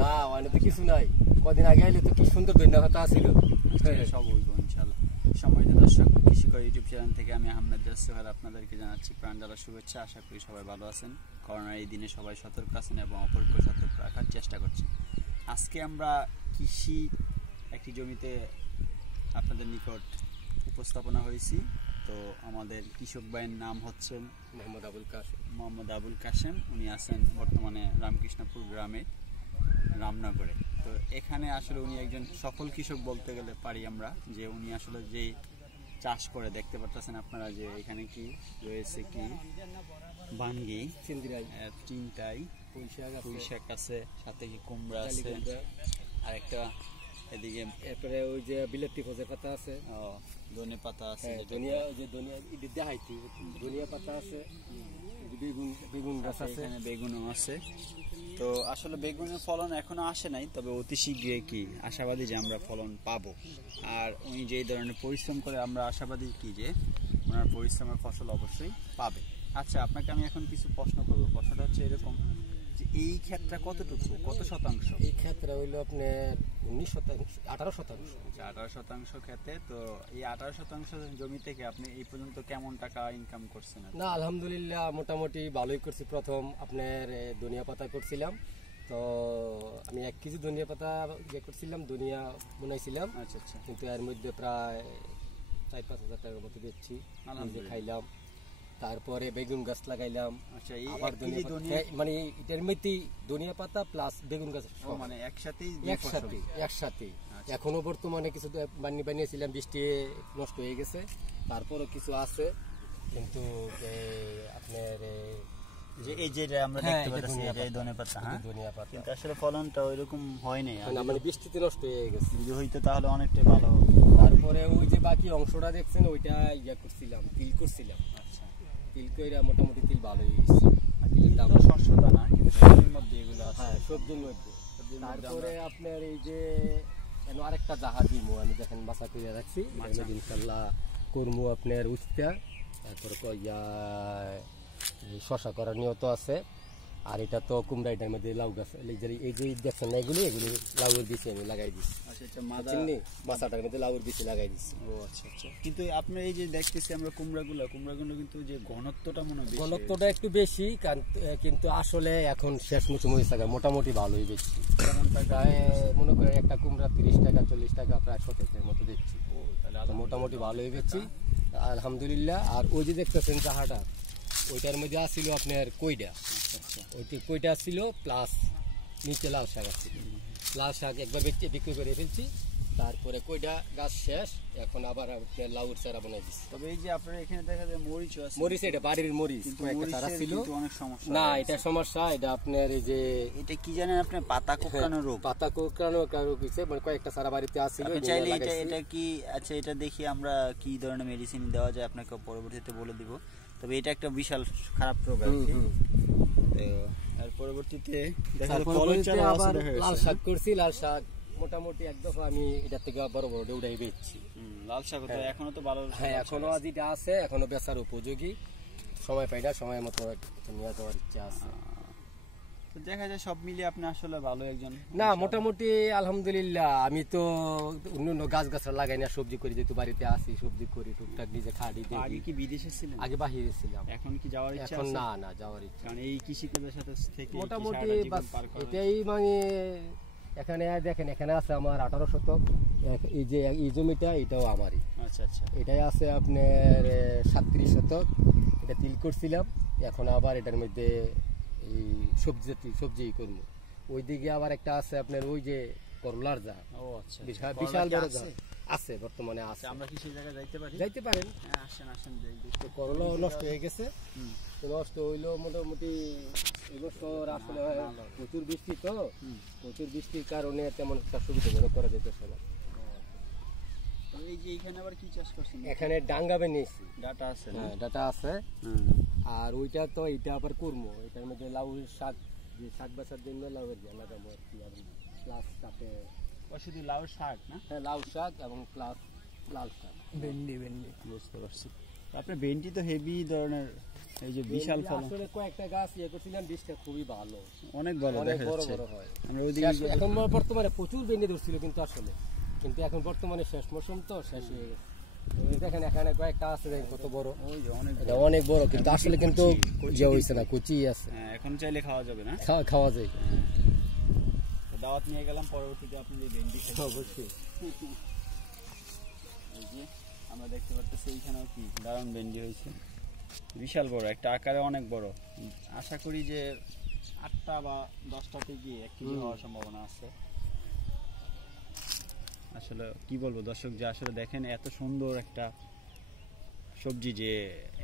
না মানে তো কিছু নাই, কদিন আগে আইলে তো কি সুন্দর ধন্যা কথা ছিল। সব হইব ইনশাল্লাহ। সম্মানিত দর্শক, কৃষিকর ইউটিউব চ্যানেল থেকে আমি আহমেদ জাসেফাল আপনাদেরকে জানাচ্ছি প্রাণ ঢালা শুভেচ্ছা। আশা করি সবাই ভালো আছেন। করোনার এই দিনে সবাই সতর্ক আছেন এবং অপরকে সতর্ক রাখার চেষ্টা করছেন। আজকে আমরা কৃষি একটি জমিতে আপনাদের নিকট উপস্থাপনা হয়েছি। তো আমাদের কৃষক ভাইয়ের নাম হচ্ছেন মোহাম্মদ আবুল কাশেম। উনি আছেন বর্তমানে রামকৃষ্ণপুর গ্রামে রামনগরে। তো এখানে আসলে উনি একজন সফল কৃষক বলতে গেলে পারি আমরা, যে উনি আসলে যে চাষ করে দেখতে পাচ্ছেন আপনারা, যে এখানে কি রয়েছে, কি বাঙ্গি, চিন্তাই, পুঁই শাক আছে, সাথে কি কুমড়া আছে, আর একটা এদিকে এরপরে ওই যে বিলাতি ভোজের পাতা আছে, ধনে পাতা আছে, ধনিয়া দেখাইছি, ধনিয়া পাতা আছে, বেগুন গাছ আছে, এখানে বেগুনও আছে। তো আসলে বেগুনের ফলন এখনো আসে নাই, তবে অতি শীঘ্রই কি আশাবাদী যে আমরা ফলন পাবো। আর উনি যেই ধরনের পরিশ্রম করে, আমরা আশাবাদী কি যে ওনার পরিশ্রমের ফসল অবশ্যই পাবে। আচ্ছা, আপনাকে আমি এখন কিছু প্রশ্ন করবো। প্রশ্নটা হচ্ছে এরকম যে এই ক্ষেত্রে কতটুকু, কত শতাংশ? এই ক্ষেত্রে হইলো আপনার 19%, 18%। 18% ক্ষেত্রে। তো এই 18% জমি থেকে আপনি এই পর্যন্ত কেমন টাকা ইনকাম করছেন? না আলহামদুলিল্লাহ মোটামুটি ভালোই করছি। প্রথম আপনার ধনিয়া পাতা করছিলাম, তো আমি 1 কেজি ধনিয়া পাতা ইয়ে করছিলাম, ধনিয়া বানাইছিলাম। আচ্ছা আচ্ছা। কিন্তু এর মধ্যে প্রায় 4-5 হাজার টাকার মতো বেচছি, নিজে খাইলাম। তারপরে বেগুন গাছ লাগাইলাম। আচ্ছা, আবার মানে এটার মধ্যে ধনিয়া পাতা প্লাস বেগুন গাছ মানে একসাথে। এখনো বর্তমানে কিছু বানিয়েছিলাম, বৃষ্টি নষ্ট হয়ে গেছে, তারপরও কিছু আছে। কিন্তু আপনার এই যে আমরা দেখতে পাচ্ছি এই ধনেপাতা, ধনেপাতা কিন্তু আসলে ফলনটা ওইরকম হয় নাই, মানে বৃষ্টিতে নষ্ট হয়ে গেছে। যদি হইতো তাহলে অনেকটাই ভালো। তারপরে ওই যে বাকি অংশটা দেখছেন, ওইটা ইয়া করছিলাম, তিল করছিলাম। আচ্ছা, তিল কইরা মোটামুটি তিল ভালোই হয়েছে। তিলের দাম শস্য দানা, কিন্তু সবজির মধ্যে এগুলো আছে। হ্যাঁ, সবজির মধ্যে। তারপরে আপনার এই যে আরেকটা জাহাজ দিমু আমি, দেখেন বাসা করে রাখছি, ইনশাল্লাহ করমু আপনার উস্তা। তারপরে শশা করার নিয়ত আছে। আর এটা তো কুমড়া, এটার মধ্যে লাউ গাছ, এই যে দেখছেন না, এগুলি লাউয়ের বীজ আমি লাগাই দিচ্ছি। মাছাটার মধ্যে লাউয়ের বীজ লাগাই দিচ্ছি। ও আচ্ছা আচ্ছা। কিন্তু আপনার এই যে দেখতেছি আমরা কুমড়াগুলো কিন্তু যে ঘনত্বটা ঘনত্বটা একটু বেশি, কিন্তু আসলে এখন শেষ মুচুম হয়েছে, মোটামুটি ভালোই বেশি। প্রায় মনে করেন একটা কুমড়া 30 টাকা 40 টাকা, প্রায় 70 মতো দিচ্ছি। মোটামুটি ভালোই বেশি আলহামদুলিল্লাহ। আর ওই যে দেখতেছেন চাহাটা, ওইটার মধ্যে আসছিল আপনার কইডা। ওইটি কইটা ছিল, প্লাস নিচে লাল শাক আসছিল। লাল শাক একবার বিক্রি করে ফেলছি। তারপরে কইটা গাছ শেষ, এখন আবার আপনার লাউর চারা বানাই দিচ্ছি। তবে এই যে আপনার এখানে দেখা যায় মরিচ আছে, মরিচ এটা বাড়ির মরিচ, কয়েকটা চারা ছিল। অনেক সমস্যা না, এটা সমস্যা, এটা আপনার এই যে এটা কি জানেন আপনি, পাতা কোঁকড়ানো রোগ। পাতা কোঁকড়ানো রোগ হইছে, মানে কয়েকটা চারা বাড়িতে আসছিল। চাইলে এটা কি, আচ্ছা এটা দেখি আমরা কি ধরনের মেডিসিন দেওয়া যায় আপনাকে পরবর্তীতে বলে দিব। তবে এটা একটা বিশাল খারাপ রোগ আর কি। আর পরবর্তীতে লাল শাক করছি। লাল শাক মোটামুটি এক দফা আমি এটার থেকে বড় বড় ডেউটাই বেচছি। লাল শাক এখনো তো ভালো, হ্যাঁ এখনো যেটা আছে এখনো বেচার উপযোগী। সময় পাই না, সময় মতো নিয়ে যাওয়ার ইচ্ছা আছে। তো দেখা যায় সব মিলিয়ে আপনি আসলে ভালো একজন। না মোটামুটি আলহামদুলিল্লাহ। আমি তো অন্য গাছ গাছরা লাগাই না, সবজি করি, যেহেতু বাড়িতে আসি সবজি করি টুকটাক, নিজে খাটি। আগে কি বিদেশে ছিলেন? আগে বাহিরে ছিলাম। এখন কি যাওয়ার ইচ্ছা? এখন না যাওয়ার ইচ্ছা, কারণ এই কৃষি কাজের সাথে থেকে মোটামুটি এটাই মানে। এখানে দেখেন, এখানে আছে আমার 18 শতক। এই যে এই জমিটা, এটাও আমারই। আচ্ছা আচ্ছা। এটাই আছে আপনার 37 শতক। এটা তিল করছিলাম, এখন আবার এটার মধ্যে এই সবজি করবো। ওইদিকে আবার একটা আছে আপনার ওই যে করলার যা। ও আচ্ছা, বিশাল বড় যা আছে, বর্তমানে আছে। আমরা কি সেই জায়গায় যাইতে পারেন? আসেন আসেন। তো করলা নষ্ট হয়ে গেছে, নষ্ট হইলো মোটামুটি এবছর আসলে প্রচুর বৃষ্টি, তো প্রচুর বৃষ্টির কারণে তেমন একটা সুবিধা করা যেতেছে না। এই যে এখানে আবার কি চাষ করছেন? এখানে ডাঙ্গা বানিয়েছি। ডাটা আছে? হ্যাঁ, ডাটা আছে। আর ওইটা তো এটা আবার করবো, এটার মধ্যে লাউ শাক, যে শাক বাসার জন্য লাউয়ের দিয়ে লাগাবো আর কি। আর প্লাস তাতে শুধু লাউ শাক না? হ্যাঁ, লাউ শাক এবং প্লাস লাল শাক, ভেন্ডি। বুঝতে পারছি। আপনার ভেন্ডি তো হেভি ধরনের এই যে বিশাল ভেন্ডি ফলন, আসলে কয়েকটা গাছ ইয়ে করছিলাম, বীজটা খুবই ভালো, অনেক বড় অনেক দেখা বড় যাচ্ছে। বড় হয়। আমরা ওইদিকে এখন বর্তমানে প্রচুর ভেন্ডি ধরছিল কিন্তু আসলে, কিন্তু এখন বর্তমানে শেষ মৌসুম তো শেষ হয়ে গেছে। এই দেখেন এখানে কয়েকটা আছে, দেখেন কত বড়, ওই যে অনেক এটা অনেক বড়, কিন্তু আসলে কিন্তু যে হইছে না, কুচি আছে, হ্যাঁ, এখন চাইলে খাওয়া যাবে না। খাওয়া যায়। তো দাওয়াত নিয়ে গেলাম, পরবর্তীতে আপনি যে ভেন্ডি খেতে অবশ্যই এই যে আমরা দেখতে পাচ্ছি এইখানেও কি দারুণ ভেন্ডি হয়েছে, বিশাল বড় একটা আকারে, অনেক বড়। আশা করি যে 8টা বা 10টাতে গিয়ে 1 কেজি হওয়ার সম্ভাবনা আছে। আসলে কি বলবো দর্শক, যে আসলে দেখেন এত সুন্দর একটা সবজি যে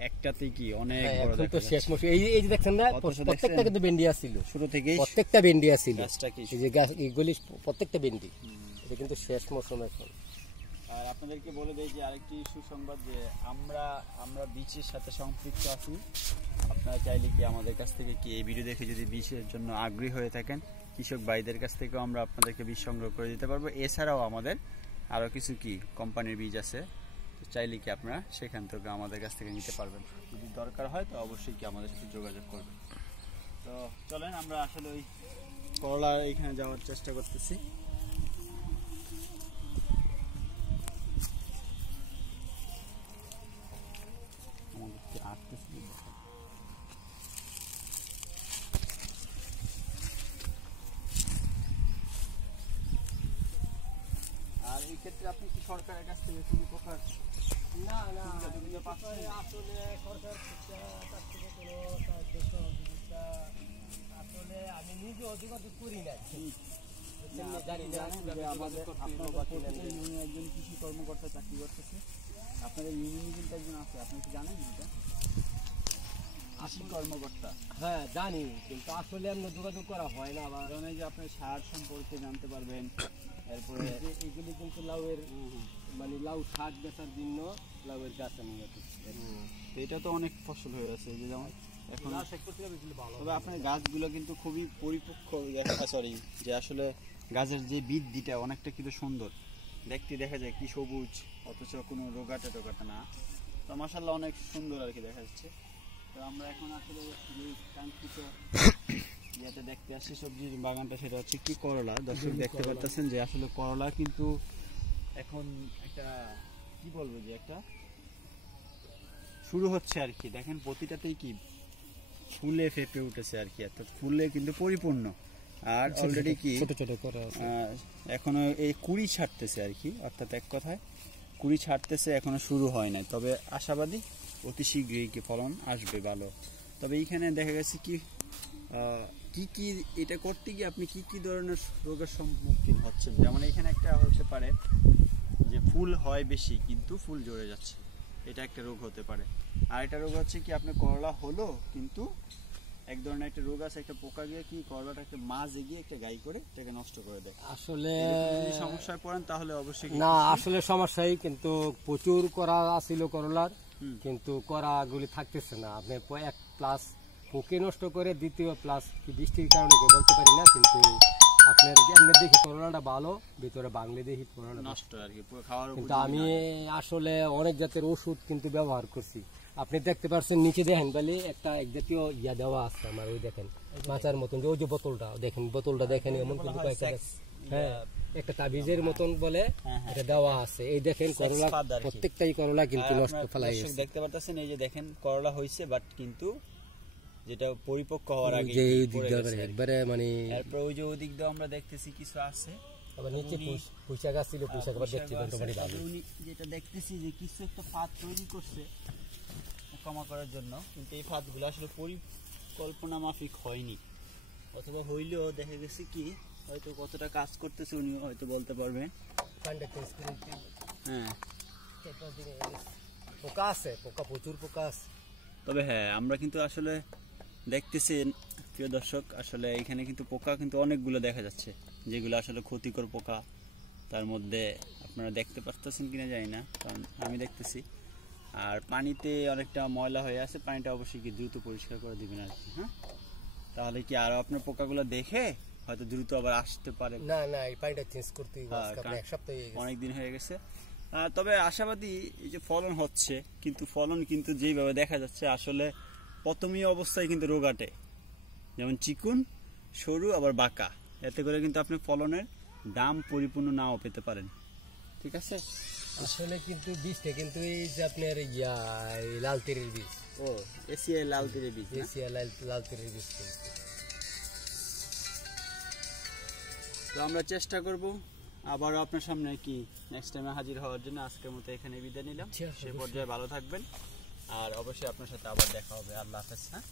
একটাতে কি অনেক হ্যাঁ, বড় এখন দেখা তো শেষ যাচ্ছে। মৌসুম। এই যে দেখছেন না, অথচ দেখছেন, প্রত্যেকটা কিন্তু ভেন্ডি আছিল, শুরু থেকেই প্রত্যেকটা ভেন্ডি আছিল, গাছটা কি এই যে গাছ এইগুলি প্রত্যেকটা ভেন্ডি। এটা কিন্তু শেষ মৌসুম এখন। আর আপনাদেরকে বলে দেই যে আরেকটি সুসংবাদ, যে আমরা বীজের সাথে সম্পৃক্ত আছি। আপনারা চাইলে কি আমাদের কাছ থেকে কি এই ভিডিও দেখে যদি বীজের জন্য আগ্রহী হয়ে থাকেন, কৃষক ভাইদের কাছ থেকেও আমরা আপনাদেরকে বীজ সংগ্রহ করে দিতে পারবো। এছাড়াও আমাদের আরও কিছু কি কোম্পানির বীজ আছে, তো চাইলে কি আপনারা সেখান থেকে আমাদের কাছ থেকে নিতে পারবেন। যদি দরকার হয় তো অবশ্যই কি আমাদের সাথে যোগাযোগ করবেন। তো চলেন আমরা আসলে ওই করলা এইখানে যাওয়ার চেষ্টা করতেছি। আমাদেরকে আসতেছি। আর এই ক্ষেত্রে আপনি কি সরকারের কাছ থেকে কোনো প্রকার না না, সুবিধা পাচ্ছেন? আসলে সরকার কাছ থেকে কোনো সাহায্য সহযোগিতা আসলে আমি নিজে যোগাযোগ করি না, জানি না যে আমাদের আপনাদের প্রতিটা ইউনিয়নে একজন কৃষি কর্মকর্তা চাকরি করতেছে, আপনাদের ইউনিয়নে কিন্তু একজন আছে, আপনি কি জানেন এটা? কৃষি কর্মকর্তা, হ্যাঁ জানি, কিন্তু আসলে আমরা যোগাযোগ করা হয় না। আবার কারণ এই যে আপনি সার সম্পর্কে জানতে পারবেন, এরপরে এগুলি কিন্তু লাউয়ের মানে লাউ শাক বেচার জন্য লাউয়ের গাছ আমি ইয়ে করছি। তো এটা তো অনেক ফসল হয়ে আছে, যে যেমন এখন লাউ শাক করতে হবে কিন্তু ভালো। তবে আপনার গাছগুলো কিন্তু খুবই পরিপক্ক, সরি, যে আসলে গাছের যে বৃদ্ধিটা অনেকটা কিন্তু সুন্দর দেখতে, দেখা যায় কি সবুজ, অথচ কোনো রোগাটা টোগাটা না। তো মাশাআল্লাহ অনেক সুন্দর আর কি দেখা যাচ্ছে। তো আমরা এখন আসলে যে কাঙ্ক্ষিত যেটা দেখতে আসছি সবজির বাগানটা, সেটা হচ্ছে কি করলা। দর্শক দেখতে পাচ্ছেন যে আসলে করলা কিন্তু এখন একটা কি বলবো, যে একটা শুরু হচ্ছে আর কি। দেখেন প্রতিটাতেই কি ফুলে ফেপে উঠেছে আর কি, অর্থাৎ ফুলে কিন্তু পরিপূর্ণ। আর অলরেডি কি ছোট ছোট করে এখনো এই কুড়ি ছাড়তেছে আর কি, অর্থাৎ এক কথায় কুড়ি ছাড়তেছে, এখনো শুরু হয় নাই। তবে আশাবাদী অতি শীঘ্রই কি ফলন আসবে ভালো। তবে এইখানে দেখা গেছে কি কি কি এটা করতে গিয়ে আপনি কি কি ধরনের রোগের সম্মুখীন হচ্ছেন। যেমন এখানে একটা হতে পারে যে ফুল হয় বেশি কিন্তু ফুল ঝরে যাচ্ছে, এটা একটা রোগ হতে পারে। আর একটা রোগ হচ্ছে কি আপনি করলা হলো কিন্তু এক ধরনের একটা রোগ আছে, একটা পোকা গিয়ে কি করলাটাকে মাছ এগিয়ে একটা গাই করে এটাকে নষ্ট করে দেয়। আসলে যদি সমস্যায় পড়েন তাহলে অবশ্যই না, আসলে সমস্যাই কিন্তু প্রচুর করা আছিল করলার, কিন্তু করাগুলি থাকতেছে না। আপনি এক প্লাস পোকে নষ্ট করে, দ্বিতীয় প্লাস কি বৃষ্টির কারণে বলতে পারি না, কিন্তু আপনার এমনি দেখি করলাটা ভালো, ভিতরে বাংলে দেখি করলাটা নষ্ট আর কি খাওয়ার। কিন্তু আমি আসলে অনেক জাতের ওষুধ কিন্তু ব্যবহার করছি। আপনি দেখতে পাচ্ছেন নিচে দেখেন বলে একটা এক জাতীয় ইয়া দেওয়া আছে আমার, ওই দেখেন মাচার মতন, যে ওই যে বোতলটা দেখেন, বোতলটা দেখেন এমন কিন্তু কয়েকটা, হ্যাঁ একটা তাবিজের মতন বলে এটা দেওয়া আছে। এই দেখেন করলা, প্রত্যেকটাই করলা কিন্তু নষ্ট ফেলাই গেছে। দেখতে পাচ্ছেন এই যে দেখেন করলা হইছে, বাট কিন্তু যেটা পরিপক্ক হওয়ার আগে যে এই দিক দিয়ে একবারে মানে, তারপর ওই যে ওই দিক দিয়ে আমরা দেখতেছি কিছু আছে, আবার নিচে পুঁইশাক গাছ ছিল, পুঁইশাক আবার দেখছি মোটামুটি ভালো। উনি যেটা দেখতেছি যে কিছু একটা ফাঁদ তৈরি করছে ক্ষমা করার জন্য, কিন্তু এই ফাঁদগুলো আসলে পরিকল্পনা মাফিক হয়নি, অথবা হইলেও দেখা গেছে কি হয়তো কতটা কাজ করতেছে উনি হয়তো বলতে পারবেন। হ্যাঁ পোকা আছে, পোকা প্রচুর পোকা আছে। তবে হ্যাঁ আমরা কিন্তু আসলে দেখতেছি প্রিয় দর্শক, আসলে এখানে কিন্তু পোকা কিন্তু অনেকগুলো দেখা যাচ্ছে, যেগুলো আসলে ক্ষতিকর পোকা। তার মধ্যে আপনারা দেখতে পাচ্ছেন কিনা জানি না, কারণ আমি দেখতেছি। আর পানিতে অনেকটা ময়লা হয়ে আছে, পানিটা অবশ্যই কি দ্রুত পরিষ্কার করে দিবেন আর কি। হ্যাঁ, তাহলে কি আরো আপনার পোকাগুলো দেখে হয়তো দ্রুত আবার আসতে পারে। না না, এই পানিটা চেঞ্জ করতে এক সপ্তাহ অনেক দিন হয়ে গেছে। তবে আশাবাদী এই যে ফলন হচ্ছে, কিন্তু ফলন কিন্তু যেভাবে দেখা যাচ্ছে আসলে প্রথমই অবস্থায় কিন্তু রোগাটে, যেমন চিকুন, সরু, আবার বাঁকা। এতে করে কিন্তু আপনি ফলনের দাম পরিপূর্ণ নাও পেতে পারেন। ঠিক আছে। আসলে কিন্তু বীজটা কিন্তু এই যে আপনার এই লাল তিরের বীজ, ও এসিআই লাল তিরের বীজ, এশিয়া লাল তিরের বীজ কিন্তু। তো আমরা চেষ্টা করব আবারও আপনার সামনে কি নেক্সট টাইমে হাজির হওয়ার জন্য। আজকের মতো এখানে বিদায় নিলাম। সে পর্যায়ে ভালো থাকবেন, আর অবশ্যই আপনার সাথে আবার দেখা হবে। আল্লাহ হাফেজ। হ্যাঁ।